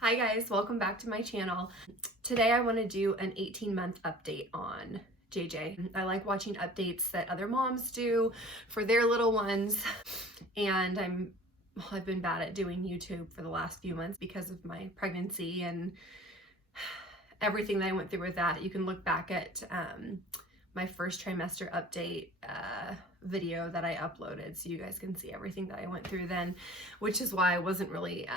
Hi guys, welcome back to my channel. Today I want to do an 18-month update on JJ. I like watching updates that other moms do for their little ones, and I've been bad at doing YouTube for the last few months because of my pregnancy and everything that I went through with that. You can look back at my first trimester update video that I uploaded so you guys can see everything that I went through then, which is why I wasn't really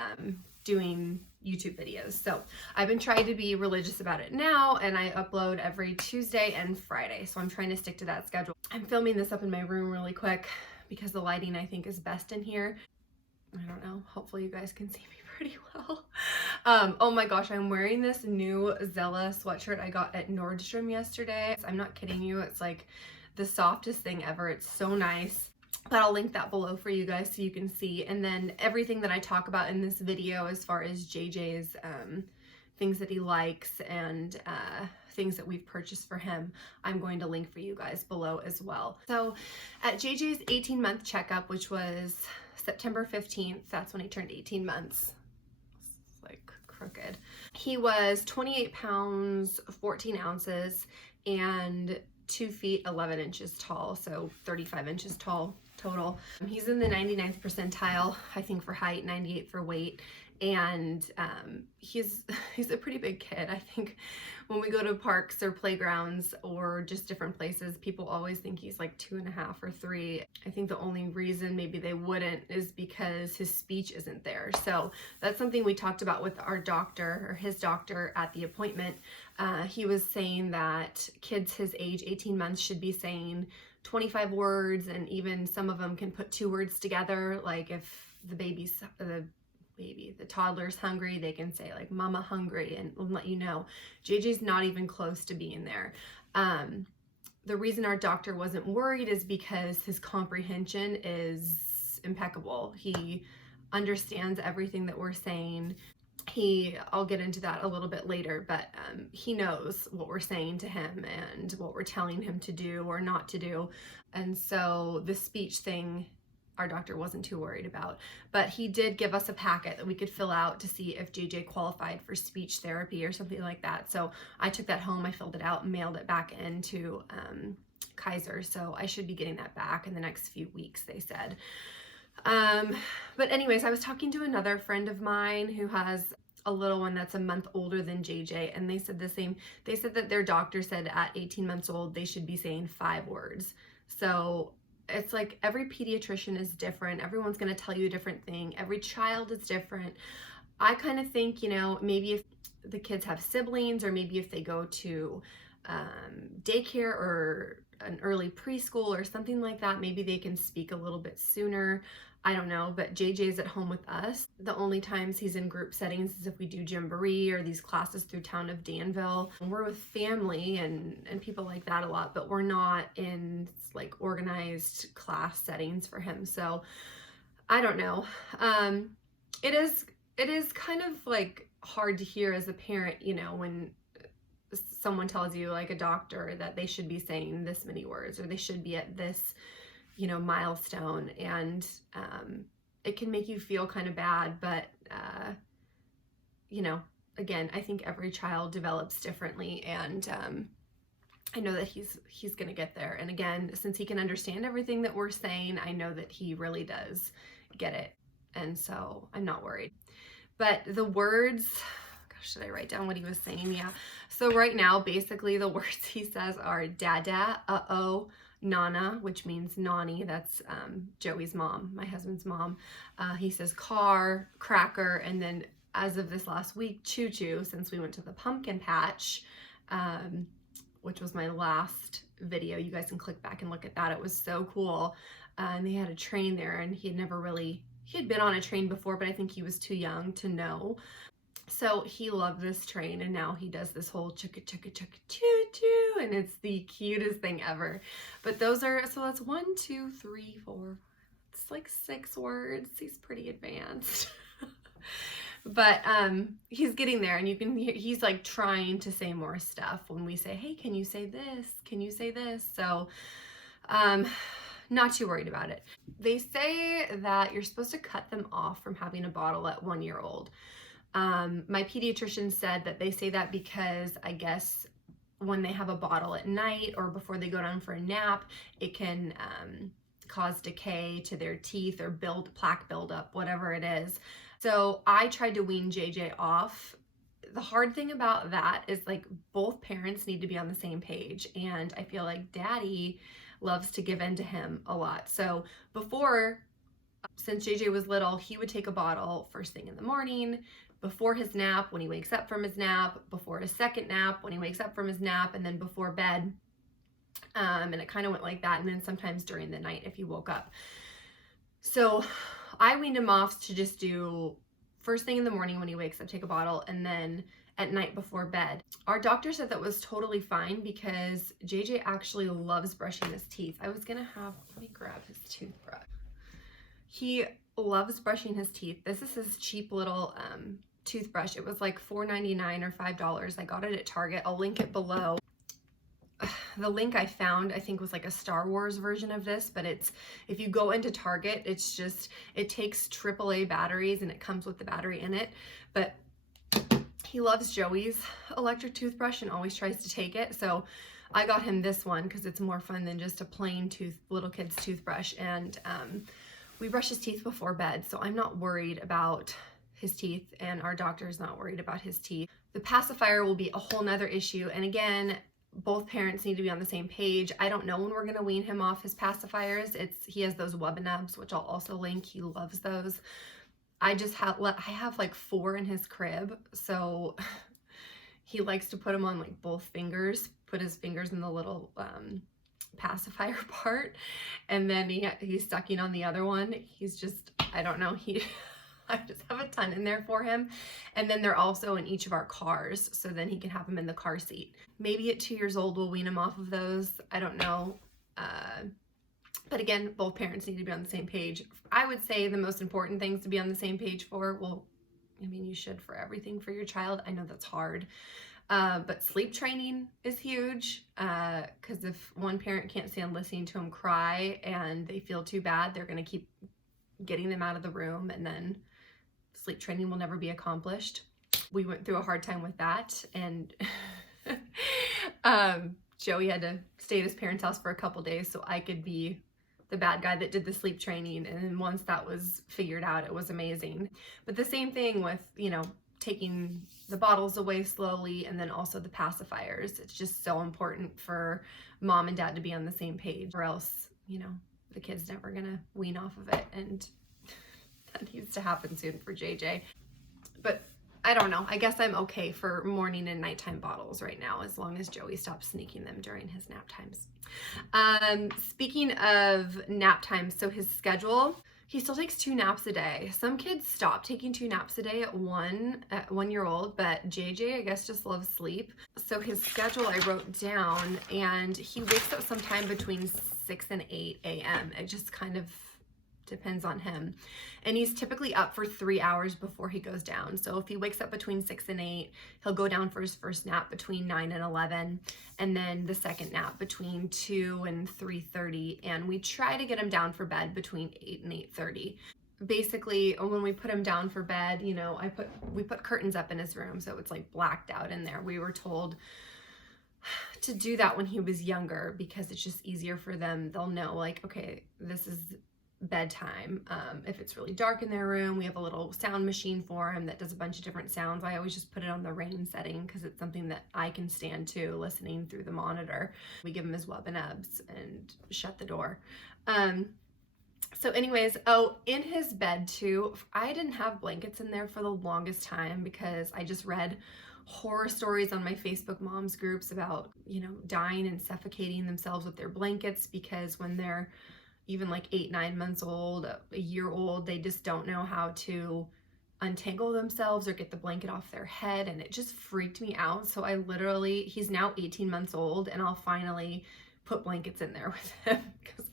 doing YouTube videos. So I've been trying to be religious about it now, and I upload every Tuesday and Friday, so I'm trying to stick to that schedule. I'm filming this up in my room really quick because the lighting I think is best in here. I don't know, hopefully you guys can see me pretty well. Oh my gosh, I'm wearing this new Zella sweatshirt I got at Nordstrom yesterday. I'm not kidding you, it's like the softest thing ever. It's so nice. But I'll link that below for you guys so you can see. And then everything that I talk about in this video as far as JJ's things that he likes and things that we've purchased for him, I'm going to link for you guys below as well. So at JJ's 18-month checkup, which was September 15th, that's when he turned 18 months. It's like crooked. He was 28 pounds, 14 ounces, and 2 feet 11 inches tall, so 35 inches tall total. He's in the 99th percentile, I think, for height, 98 for weight, and he's a pretty big kid. I think when we go to parks or playgrounds or just different places, people always think he's like 2.5 or 3. I think the only reason maybe they wouldn't is because his speech isn't there. So that's something we talked about with our doctor, or his doctor, at the appointment. He was saying that kids his age, 18 months, should be saying 25 words, and even some of them can put 2 words together. Like if the toddler's hungry, they can say like mama hungry and let you know. JJ's not even close to being there. The reason our doctor wasn't worried is because his comprehension is impeccable. He understands everything that we're saying. I'll get into that a little bit later, but he knows what we're saying to him and what we're telling him to do or not to do. And so the speech thing, our doctor wasn't too worried about. But he did give us a packet that we could fill out to see if JJ qualified for speech therapy or something like that. So I took that home, I filled it out, and mailed it back into Kaiser. So I should be getting that back in the next few weeks, they said. But anyways, I was talking to another friend of mine who has a little one that's a month older than JJ, and they said the same. They said that their doctor said at 18 months old they should be saying 5 words. So it's like every pediatrician is different. Everyone's going to tell you a different thing. Every child is different. I kind of think, you know, maybe if the kids have siblings, or maybe if they go to daycare or an early preschool or something like that, maybe they can speak a little bit sooner. I don't know, but JJ's at home with us. The only times he's in group settings is if we do Jamboree or these classes through town of Danville. We're with family and people like that a lot, but we're not in like organized class settings for him. So I don't know. It is kind of like hard to hear as a parent, you know, when someone tells you, like a doctor, that they should be saying this many words or they should be at this, you know, milestone. And it can make you feel kind of bad, but you know, again, I think every child develops differently, and I know that he's gonna get there. And again, since he can understand everything that we're saying, I know that he really does get it, and so I'm not worried. But the words, should I write down what he was saying? Yeah. So right now, basically the words he says are dada, uh-oh, nana, which means Nani. That's Joey's mom, my husband's mom. He says car, cracker, and then as of this last week, choo-choo, since we went to the pumpkin patch, which was my last video. You guys can click back and look at that. It was so cool. And they had a train there, and he had been on a train before, but I think he was too young to know. So he loved this train, and now he does this whole chugga chugga chugga choo choo, and it's the cutest thing ever. But so that's 1, 2, 3, 4, it's like 6 words. He's pretty advanced. But he's getting there, and you can hear he's like trying to say more stuff when we say, hey, can you say this? Can you say this? So not too worried about it. They say that you're supposed to cut them off from having a bottle at 1 year old. My pediatrician said that they say that because I guess when they have a bottle at night or before they go down for a nap, it can cause decay to their teeth or plaque buildup, whatever it is. So I tried to wean JJ off. The hard thing about that is like both parents need to be on the same page, and I feel like daddy loves to give in to him a lot. So before, since JJ was little, he would take a bottle first thing in the morning, before his nap, when he wakes up from his nap, before his second nap, when he wakes up from his nap, and then before bed. And it kind of went like that, and then sometimes during the night if he woke up. So I weaned him off to just do first thing in the morning when he wakes up, take a bottle, and then at night before bed. Our doctor said that was totally fine because JJ actually loves brushing his teeth. Let me grab his toothbrush. He loves brushing his teeth. This is his cheap little toothbrush. It was like $4.99 or $5. I got it at Target. I'll link it below. The link I found, I think, was like a Star Wars version of this, but if you go into Target, it takes AAA batteries and it comes with the battery in it. But he loves Joey's electric toothbrush and always tries to take it. So I got him this one because it's more fun than just a plain little kid's toothbrush. And we brush his teeth before bed, so I'm not worried about his teeth, and our doctor's not worried about his teeth. The pacifier will be a whole nother issue, and again, both parents need to be on the same page. I don't know when we're gonna wean him off his pacifiers. He has those Wubanubs, which I'll also link. He loves those. I have like 4 in his crib, so he likes to put them on like both fingers, put his fingers in the little pacifier part, and then he's sucking on the other one. He's just, I don't know, I just have a ton in there for him. And then they're also in each of our cars, so then he can have them in the car seat. Maybe at 2 years old we'll wean him off of those. I don't know. But again, both parents need to be on the same page. I would say the most important things to be on the same page for, well, I mean, you should for everything for your child. I know that's hard. But sleep training is huge, because if one parent can't stand listening to them cry and they feel too bad, they're going to keep getting them out of the room, and then sleep training will never be accomplished. We went through a hard time with that, and Joey had to stay at his parents' house for a couple days so I could be the bad guy that did the sleep training. And then once that was figured out, it was amazing. But the same thing with, taking the bottles away slowly, and then also the pacifiers. It's just so important for mom and dad to be on the same page, or else, the kid's never gonna wean off of it, and that needs to happen soon for JJ. But I don't know, I guess I'm okay for morning and nighttime bottles right now, as long as Joey stops sneaking them during his nap times. Speaking of nap times, so his schedule, he still takes 2 naps a day. Some kids stop taking 2 naps a day at 1 year old, but JJ, I guess, just loves sleep. So his schedule I wrote down, and he wakes up sometime between 6 and 8 a.m. It just kind of depends on him. And he's typically up for 3 hours before he goes down. So if he wakes up between 6 and 8, he'll go down for his first nap between 9 and 11, and then the second nap between 2 and 3:30. And we try to get him down for bed between 8 and 8:30. Basically, when we put him down for bed, we put curtains up in his room, so it's like blacked out in there. We were told to do that when he was younger because it's just easier for them. They'll know, like, okay, this is bedtime. If it's really dark in their room, we have a little sound machine for him that does a bunch of different sounds. I always just put it on the rain setting because it's something that I can stand to listening through the monitor. We give him his Wubanubs and shut the door. So anyways, in his bed too, I didn't have blankets in there for the longest time because I just read horror stories on my Facebook moms groups about, dying and suffocating themselves with their blankets because when they're even like 8, 9 months old, a year old, they just don't know how to untangle themselves or get the blanket off their head, and it just freaked me out. So he's now 18 months old, and I'll finally put blankets in there with him because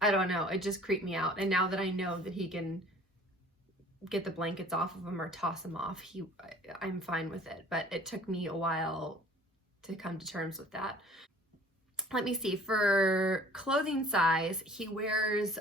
I don't know, it just creeped me out. And now that I know that he can get the blankets off of him or toss them off, I'm fine with it. But it took me a while to come to terms with that. Let me see, for clothing size, he wears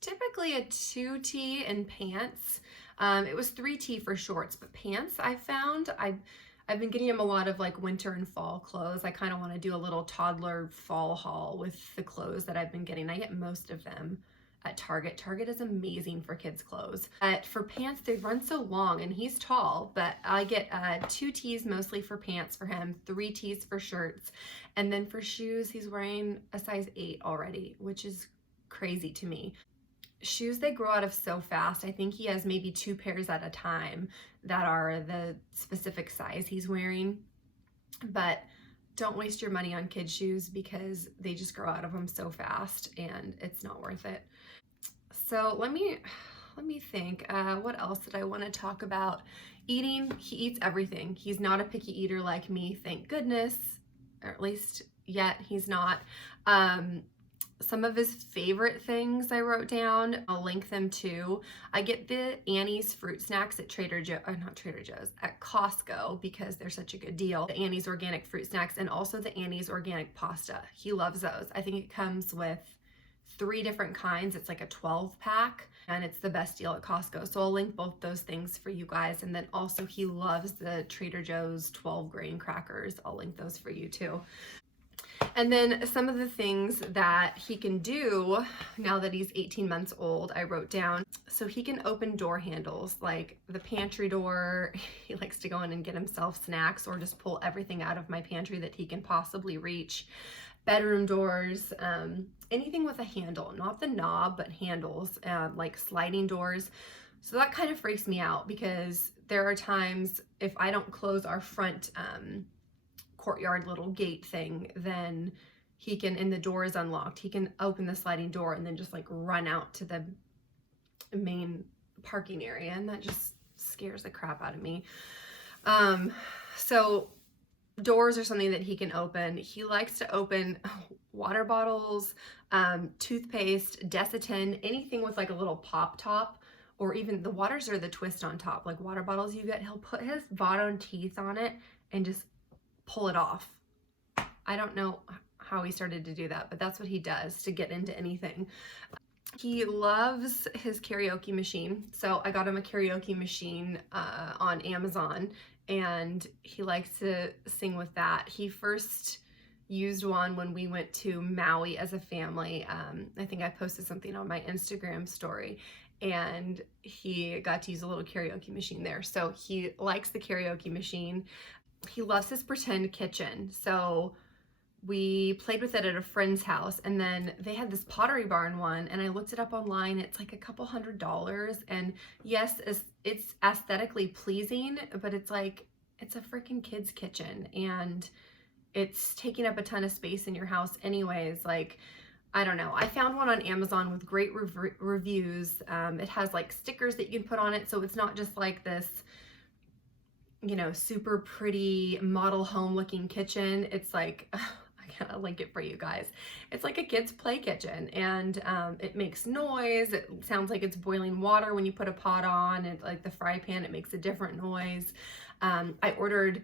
typically a 2T and pants. It was 3T for shorts, but pants I found, I've been getting him a lot of like winter and fall clothes. I kind of want to do a little toddler fall haul with the clothes that I've been getting. I get most of them at Target. Target is amazing for kids' clothes. But for pants, they run so long, and he's tall, but I get 2 T's mostly for pants for him, 3 T's for shirts, and then for shoes, he's wearing a size 8 already, which is crazy to me. Shoes, they grow out of so fast. I think he has maybe 2 pairs at a time that are the specific size he's wearing. But don't waste your money on kids' shoes because they just grow out of them so fast and it's not worth it. So let me think. What else did I want to talk about? Eating, he eats everything. He's not a picky eater like me, thank goodness, or at least yet he's not. Some of his favorite things I wrote down, I'll link them too. I get the Annie's fruit snacks at at Costco because they're such a good deal. The Annie's organic fruit snacks and also the Annie's organic pasta. He loves those. I think it comes with 3 different kinds. It's like a 12 pack and it's the best deal at Costco. So I'll link both those things for you guys. And then also he loves the Trader Joe's 12 grain crackers. I'll link those for you too. And then some of the things that he can do now that he's 18 months old, I wrote down. So he can open door handles, like the pantry door. He likes to go in and get himself snacks or just pull everything out of my pantry that he can possibly reach. Bedroom doors, anything with a handle, not the knob, but handles, like sliding doors. So that kind of freaks me out because there are times if I don't close our front courtyard little gate thing, then he can, and the door is unlocked, he can open the sliding door and then just like run out to the main parking area, and that just scares the crap out of me. So doors are something that he can open. He likes to open water bottles, toothpaste, Desitin, anything with like a little pop top, or even the waters or the twist on top, like water bottles you get, he'll put his bottom teeth on it and just pull it off. I don't know how he started to do that, but that's what he does to get into anything. He loves his karaoke machine. So I got him a karaoke machine on Amazon, and he likes to sing with that. He first used one when we went to Maui as a family. I think I posted something on my Instagram story, and he got to use a little karaoke machine there. So he likes the karaoke machine. He loves his pretend kitchen. So we played with it at a friend's house, and then they had this Pottery Barn one, and I looked it up online. It's like a couple $100, and yes, it's aesthetically pleasing, but it's like, it's a freaking kid's kitchen, and it's taking up a ton of space in your house anyways. Like, I don't know. I found one on Amazon with great reviews. It has like stickers that you can put on it, so it's not just like this, you know, super pretty model home looking kitchen. It's like, I gotta link it for you guys. It's like a kid's play kitchen, and it makes noise. It sounds like it's boiling water when you put a pot on, and like the fry pan, it makes a different noise. I ordered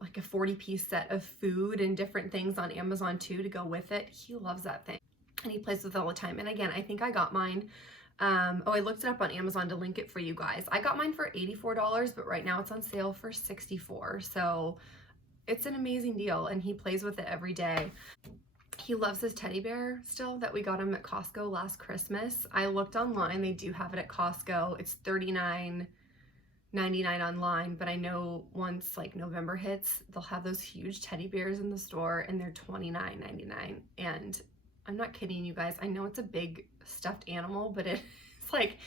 like a 40-piece set of food and different things on Amazon too to go with it. He loves that thing and he plays with it all the time. And again, I think I got mine. I looked it up on Amazon to link it for you guys. I got mine for $84, but right now it's on sale for $64. So it's an amazing deal, and he plays with it every day. He loves his teddy bear still that we got him at Costco last Christmas. I looked online, they do have it at Costco. It's $39.99 online, but I know once like November hits, they'll have those huge teddy bears in the store, and they're $29.99. And I'm not kidding you guys. I know it's a big stuffed animal, but it's like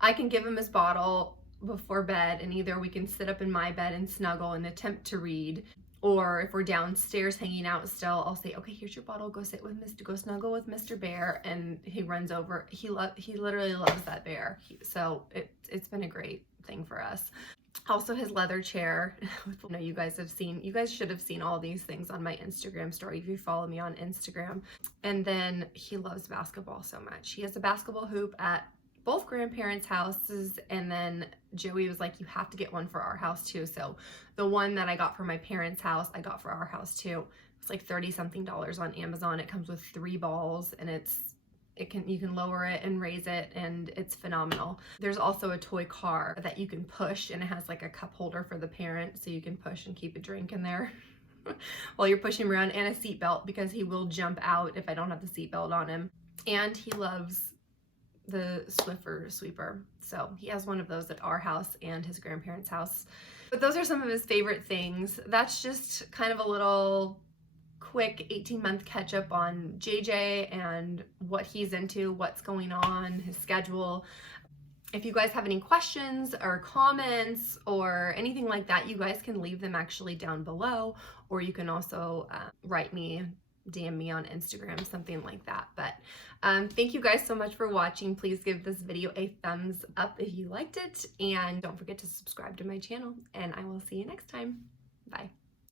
I can give him his bottle before bed, and either we can sit up in my bed and snuggle and attempt to read, or if we're downstairs hanging out still, I'll say, okay, here's your bottle, go snuggle with Mr. Bear, and he runs over. He literally loves that bear. So it's been a great thing for us. Also his leather chair. I know you guys should have seen all these things on my Instagram story if you follow me on Instagram. And then he loves basketball so much. He has a basketball hoop at both grandparents' houses, and then Joey was like, you have to get one for our house too. So the one that I got for my parents' house, I got for our house too. It's like $30-something on Amazon. It comes with 3 balls, and it's You can lower it and raise it, and it's phenomenal. There's also a toy car that you can push, and it has like a cup holder for the parent, so you can push and keep a drink in there while you're pushing him around, and a seatbelt because he will jump out if I don't have the seatbelt on him. And he loves the Swiffer sweeper, so he has one of those at our house and his grandparents' house. But those are some of his favorite things. That's just kind of a little quick 18-month catch up on JJ and what he's into, what's going on, his schedule. If you guys have any questions or comments or anything like that, you guys can leave them actually down below, or you can also write me, DM me on Instagram, something like that. But thank you guys so much for watching. Please give this video a thumbs up if you liked it, and don't forget to subscribe to my channel, and I will see you next time. Bye.